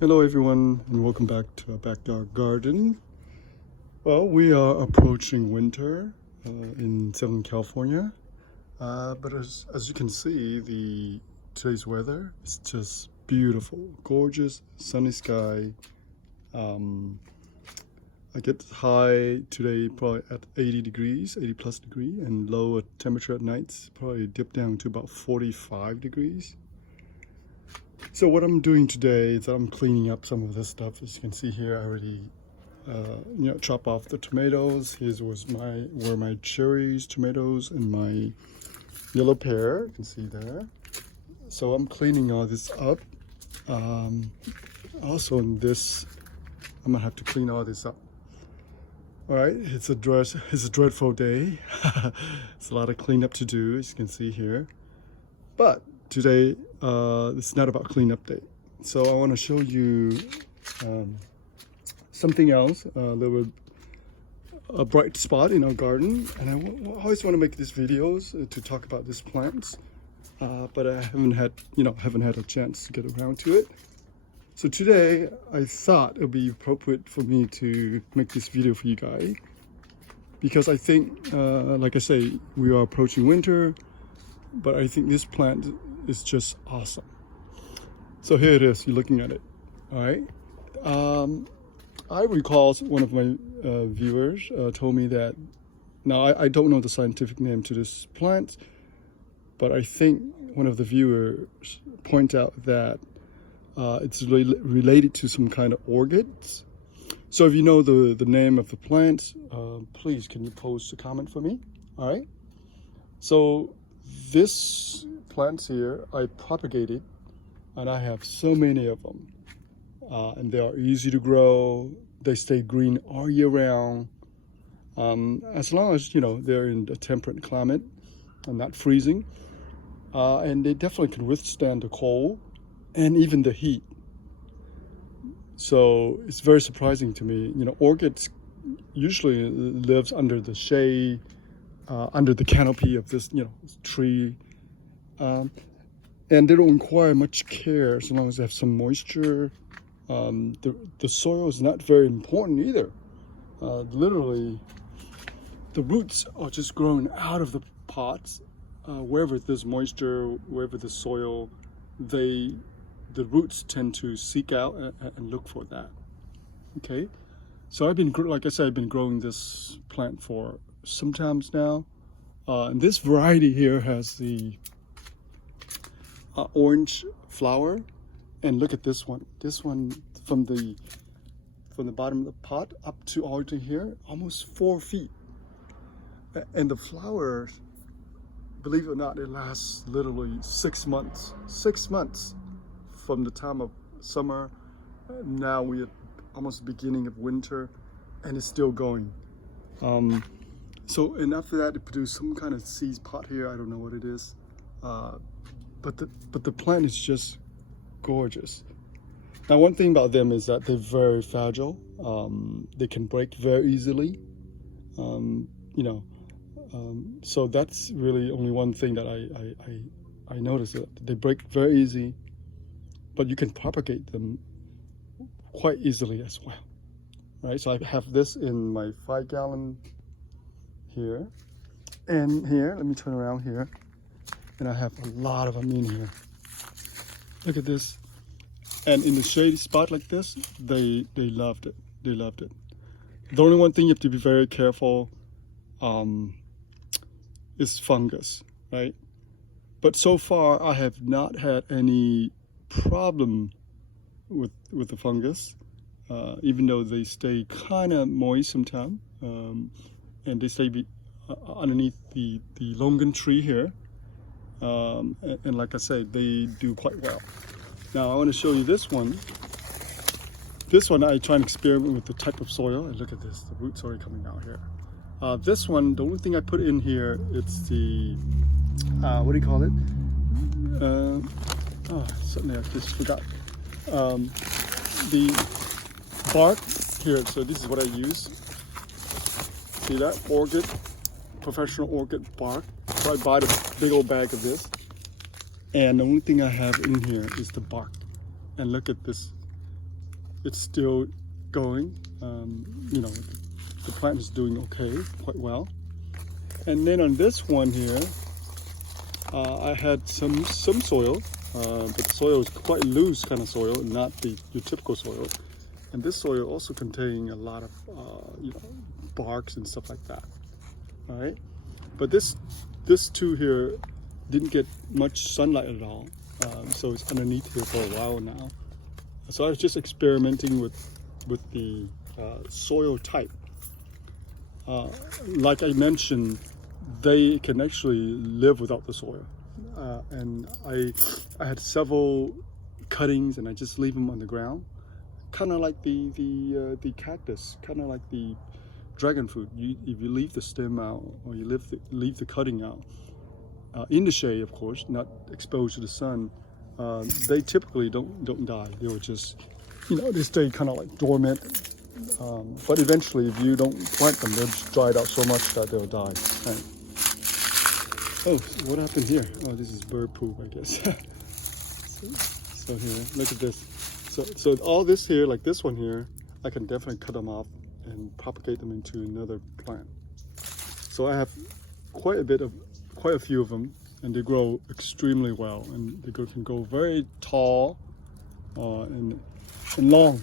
Hello everyone, and welcome back to our backyard garden. Well, we are approaching winter in Southern California, but as you can see, today's weather is just beautiful, gorgeous, sunny sky. I get high today probably at 80 degrees, 80 plus degree, and low temperature at nights probably dip down to about 45 degrees. So what I'm doing today is I'm cleaning up some of this stuff. As you can see here, I already chop off the tomatoes. Here's were my cherries, tomatoes, and my yellow pear. You can see there. So I'm cleaning all this up. Also in this, I'm gonna have to clean all this up. All right, it's a dreadful day. It's a lot of cleanup to do, as you can see here. But today, it's not about cleanup day. So I want to show you something else, a bright spot in our garden. And I always want to make these videos to talk about these plants, but I haven't had a chance to get around to it. So today, I thought it would be appropriate for me to make this video for you guys, because I think, like I say, we are approaching winter, but I think this plant is just awesome. So here it is, you're looking at it. All right. I recall one of my viewers told me that, now I don't know the scientific name to this plant, but I think one of the viewers point out that it's related to some kind of orchids. So if you know the name of the plant, please can you post a comment for me? All right. So this plants here, I propagated, and I have so many of them, and they are easy to grow. They stay green all year round, as long as they're in a temperate climate and not freezing, and they definitely can withstand the cold and even the heat. So it's very surprising to me. Orchids usually lives under the shade, under the canopy of this tree, and they don't require much care as long as they have some moisture. The soil is not very important either. Literally, the roots are just growing out of the pots. Wherever there's moisture, wherever the soil, the roots tend to seek out and look for that. Okay, so like I said, I've been growing this plant for sometimes now. And this variety here has the orange flower, and look at this one. This one from the bottom of the pot up to all to here, almost 4 feet. And the flowers, believe it or not, it lasts literally 6 months. 6 months from the time of summer. Now we're almost the beginning of winter, and it's still going. So, and after that, it produced some kind of seed pot here. I don't know what it is, but the plant is just gorgeous. Now, one thing about them is that they're very fragile. They can break very easily. So that's really only one thing that I noticed, that they break very easy, but you can propagate them quite easily as well. Right. So I have this in my 5-gallon. Here and here, let me turn around here, and I have a lot of them in here. Look at this. And in the shady spot like this, they loved it. They loved it. The only one thing you have to be very careful is fungus, right? But so far I have not had any problem with the fungus, even though they stay kind of moist sometimes. And they stay underneath the longan tree here, and like I said, they do quite well. Now I want to show you this one. This one I try and experiment with the type of soil, and look at this, the roots already coming out here. This one, the only thing I put in here, it's the what do you call it? Suddenly I just forgot. The bark here. So this is what I use. See that? Orchid, professional orchid bark. So I bought a big old bag of this. And the only thing I have in here is the bark. And look at this it's still going. You know, the plant is doing okay, quite well. And then on this one here, I had some soil, but the soil is quite loose kind of soil, not your typical soil. And this soil also containing a lot of you know, barks and stuff like that. All right, but this two here didn't get much sunlight at all, so it's underneath here for a while now. So I was just experimenting with the soil type. Like I mentioned, they can actually live without the soil, and I had several cuttings, and I just leave them on the ground, kind of like the cactus, kind of like the dragon fruit. If you leave the stem out, or you leave the cutting out, in the shade, of course, not exposed to the sun, they typically don't die. They will just, you know, they stay kind of like dormant. But eventually, if you don't plant them, they'll just dry out so much that they'll die. Right. Oh, what happened here? Oh, this is bird poop, I guess. so here, look at this. So all this here, like this one here, I can definitely cut them off and propagate them into another plant. So I have quite a few of them, and they grow extremely well, and they can go very tall and long.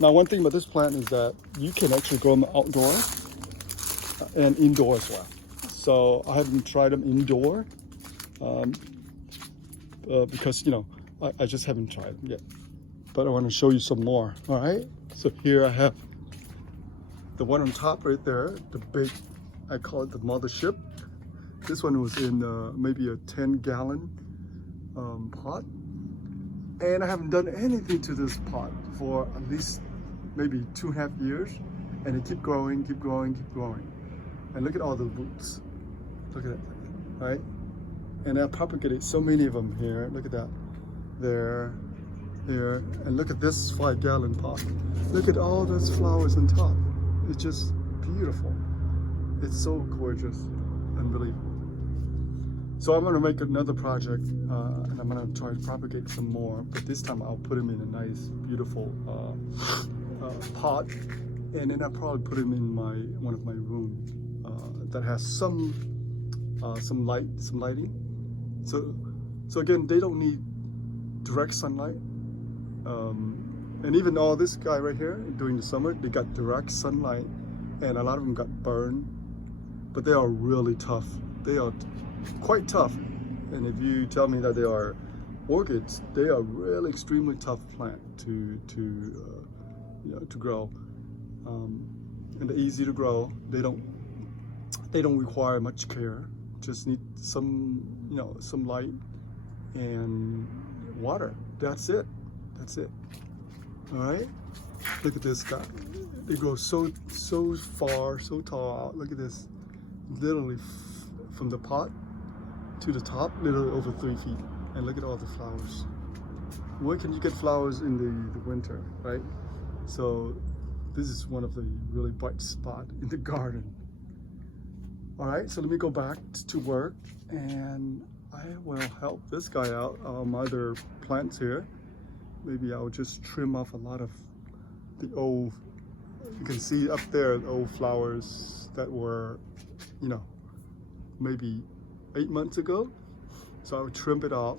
Now, one thing about this plant is that you can actually grow them outdoors and indoor as well. So I haven't tried them indoor because, you know, I just haven't tried them yet. But I want to show you some more. All right. So here I have the one on top right there, the big, I call it the mothership. This one was in maybe a 10-gallon pot. And I haven't done anything to this pot for at least maybe 2.5 years. And it keep growing, keep growing, keep growing. And look at all the roots. Look at it, right? And I propagated so many of them here. Look at that. There, here. And look at this 5-gallon pot. Look at all those flowers on top. It's just beautiful. It's so gorgeous. Unbelievable. So I'm gonna make another project, and I'm gonna try to propagate some more, but this time I'll put them in a nice, beautiful pot, and then I'll probably put them in one of my rooms that has some lighting. So again, they don't need direct sunlight, and even all this guy right here during the summer, they got direct sunlight, and a lot of them got burned, but they are really tough. They are quite tough, and if you tell me that they are orchids, they are really extremely tough plant to you know, to grow, and they're easy to grow. They don't require much care. Just need some, you know, some light and water. That's it. All right. Look at this guy. They grow so far, so tall. Look at this. Literally from the pot to the top, literally over 3 feet. And look at all the flowers. Where can you get flowers in the winter, right? So this is one of the really bright spots in the garden. All right, so let me go back to work, and I will help this guy out, my other plants here. Maybe I'll just trim off a lot of the old, you can see up there, the old flowers that were, you know, maybe 8 months ago. So I'll trim it off,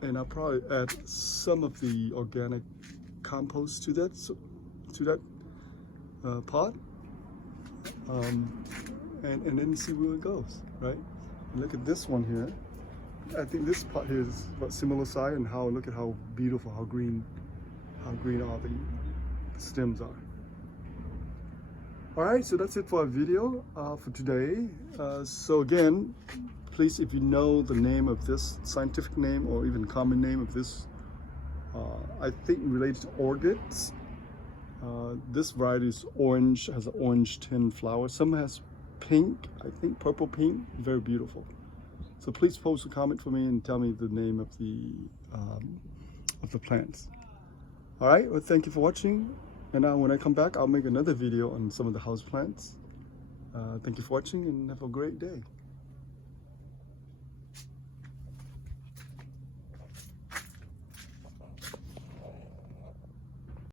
and I'll probably add some of the organic compost to that pot, and then see where it goes, right? And look at this one here. I think this pot here is about similar size, and look at how beautiful, how green all the stems are. All right, so that's it for our video for today. So again, please, if you know the name of this, scientific name or even common name of this, I think related to orchids. This variety is orange, has an orange tint flower. Some has pink, I think purple pink, very beautiful. So please post a comment for me and tell me the name of the plants. All right, well, thank you for watching. And now when I come back, I'll make another video on some of the house plants. Thank you for watching, and have a great day.